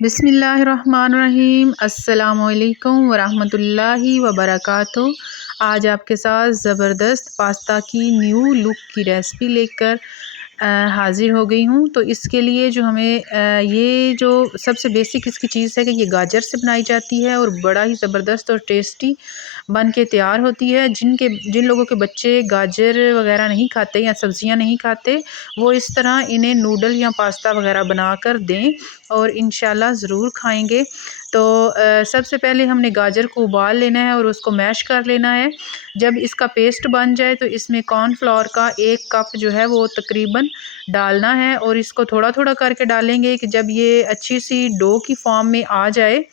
बिस्मिल्लाहिर्रहमानिर्रहीम। अस्सलामुअलैकुम वरहमतुल्लाहि वबरकातुहू। आज आपके साथ ज़बरदस्त पास्ता की न्यू लुक की रेसिपी लेकर हाज़िर हो गई हूँ। तो इसके लिए जो हमें ये जो सबसे बेसिक इसकी चीज़ है कि ये गाजर से बनाई जाती है और बड़ा ही ज़बरदस्त और टेस्टी बन के तैयार होती है। जिन लोगों के बच्चे गाजर वगैरह नहीं खाते या सब्ज़ियाँ नहीं खाते, वो इस तरह इन्हें नूडल या पास्ता वगैरह बना कर दें और इंशाल्लाह ज़रूर खाएंगे। तो सबसे पहले हमने गाजर को उबाल लेना है और उसको मैश कर लेना है। जब इसका पेस्ट बन जाए तो इसमें कॉर्नफ्लोर का 1 कप जो है वो तकरीबन डालना है और इसको थोड़ा थोड़ा करके डालेंगे कि जब ये अच्छी सी डो की फॉर्म में आ जाए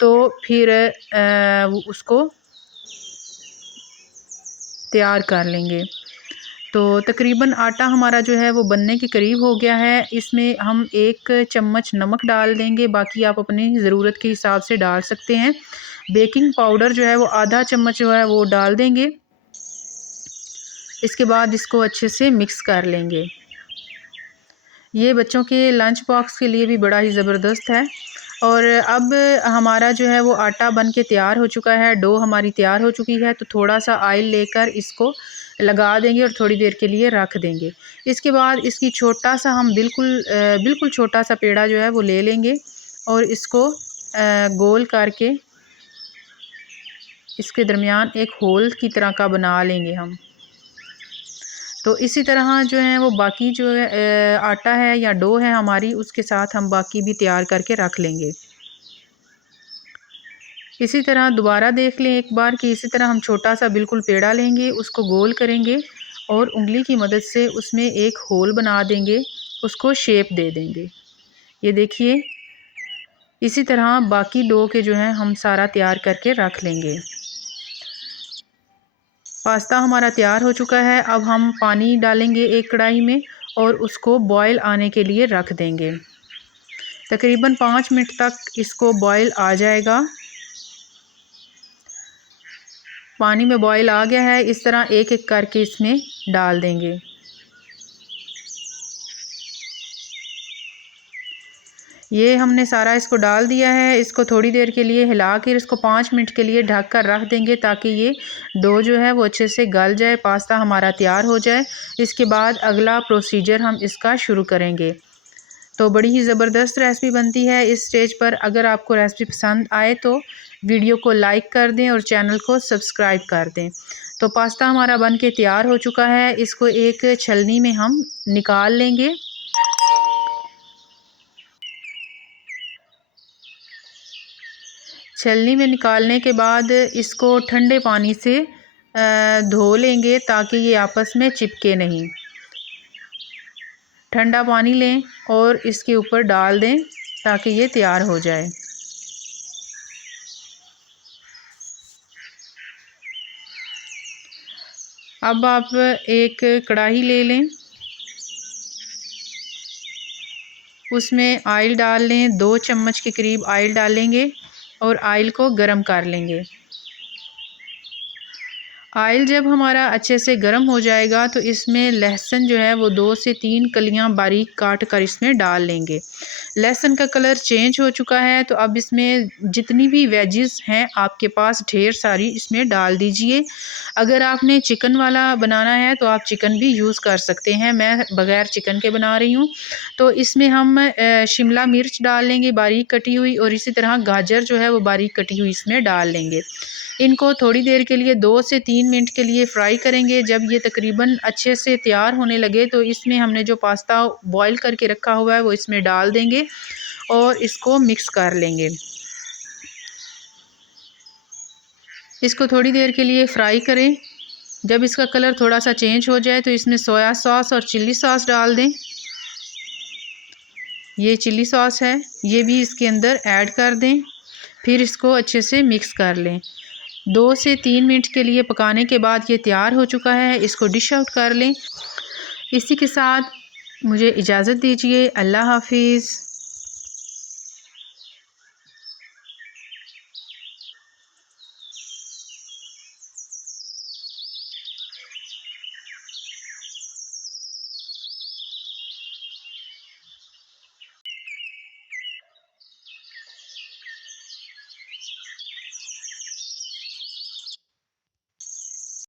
तो फिर उसको तैयार कर लेंगे। तो तकरीबन आटा हमारा जो है वो बनने के करीब हो गया है। इसमें हम 1 चम्मच नमक डाल देंगे, बाकी आप अपनी ज़रूरत के हिसाब से डाल सकते हैं। बेकिंग पाउडर जो है वो आधा चम्मच जो है वो डाल देंगे। इसके बाद इसको अच्छे से मिक्स कर लेंगे। ये बच्चों के लंच बॉक्स के लिए भी बड़ा ही ज़बरदस्त है। और अब हमारा जो है वो आटा बन के तैयार हो चुका है, डो हमारी तैयार हो चुकी है। तो थोड़ा सा ऑयल लेकर इसको लगा देंगे और थोड़ी देर के लिए रख देंगे। इसके बाद इसकी छोटा सा हम बिल्कुल छोटा सा पेड़ा जो है वो ले लेंगे और इसको गोल करके इसके दरमियान एक होल की तरह का बना लेंगे हम। तो इसी तरह जो है वो बाकी जो आटा है या डो है हमारी, उसके साथ हम बाकी भी तैयार करके रख लेंगे। इसी तरह दोबारा देख लें एक बार कि इसी तरह हम छोटा सा बिल्कुल पेड़ा लेंगे, उसको गोल करेंगे और उंगली की मदद से उसमें एक होल बना देंगे, उसको शेप दे देंगे। ये देखिए, इसी तरह बाकी डो के जो है हम सारा तैयार करके रख लेंगे। पास्ता हमारा तैयार हो चुका है। अब हम पानी डालेंगे एक कढ़ाई में और उसको बॉयल आने के लिए रख देंगे। तकरीबन 5 मिनट तक इसको बॉयल आ जाएगा। पानी में बॉयल आ गया है, इस तरह एक एक करके इसमें डाल देंगे। ये हमने सारा इसको डाल दिया है। इसको थोड़ी देर के लिए हिला कर इसको 5 मिनट के लिए ढक कर रख देंगे ताकि ये डो जो है वो अच्छे से गल जाए, पास्ता हमारा तैयार हो जाए। इसके बाद अगला प्रोसीजर हम इसका शुरू करेंगे। तो बड़ी ही ज़बरदस्त रेसिपी बनती है इस स्टेज पर। अगर आपको रेसिपी पसंद आए तो वीडियो को लाइक कर दें और चैनल को सब्सक्राइब कर दें। तो पास्ता हमारा बन के तैयार हो चुका है। इसको एक छलनी में हम निकाल लेंगे। छलनी में निकालने के बाद इसको ठंडे पानी से धो लेंगे ताकि ये आपस में चिपके नहीं। ठंडा पानी लें और इसके ऊपर डाल दें ताकि ये तैयार हो जाए। अब आप एक कढ़ाई ले लें, उसमें ऑयल डाल लें। 2 चम्मच के करीब ऑयल डालेंगे और ऑयल को गरम कर लेंगे। ऑयल जब हमारा अच्छे से गर्म हो जाएगा तो इसमें लहसुन जो है वो 2 से 3 कलियां बारीक काट कर इसमें डाल लेंगे। लहसुन का कलर चेंज हो चुका है तो अब इसमें जितनी भी वेजिस हैं आपके पास ढेर सारी इसमें डाल दीजिए। अगर आपने चिकन वाला बनाना है तो आप चिकन भी यूज़ कर सकते हैं। मैं बग़ैर चिकन के बना रही हूँ। तो इसमें हम शिमला मिर्च डाल लेंगे बारीक कटी हुई और इसी तरह गाजर जो है वो बारीक कटी हुई इसमें डाल लेंगे। इनको थोड़ी देर के लिए 2 से 3 मिनट के लिए फ्राई करेंगे। जब ये तकरीबन अच्छे से तैयार होने लगे तो इसमें हमने जो पास्ता बॉईल करके रखा हुआ है वो इसमें डाल देंगे और इसको मिक्स कर लेंगे। इसको थोड़ी देर के लिए फ्राई करें। जब इसका कलर थोड़ा सा चेंज हो जाए तो इसमें सोया सॉस और चिल्ली सॉस डाल दें। ये चिल्ली सॉस है, ये भी इसके अंदर ऐड कर दें। फिर इसको अच्छे से मिक्स कर लें। 2 से 3 मिनट के लिए पकाने के बाद ये तैयार हो चुका है। इसको डिश आउट कर लें। इसी के साथ मुझे इजाज़त दीजिए। अल्लाह हाफ़िज़।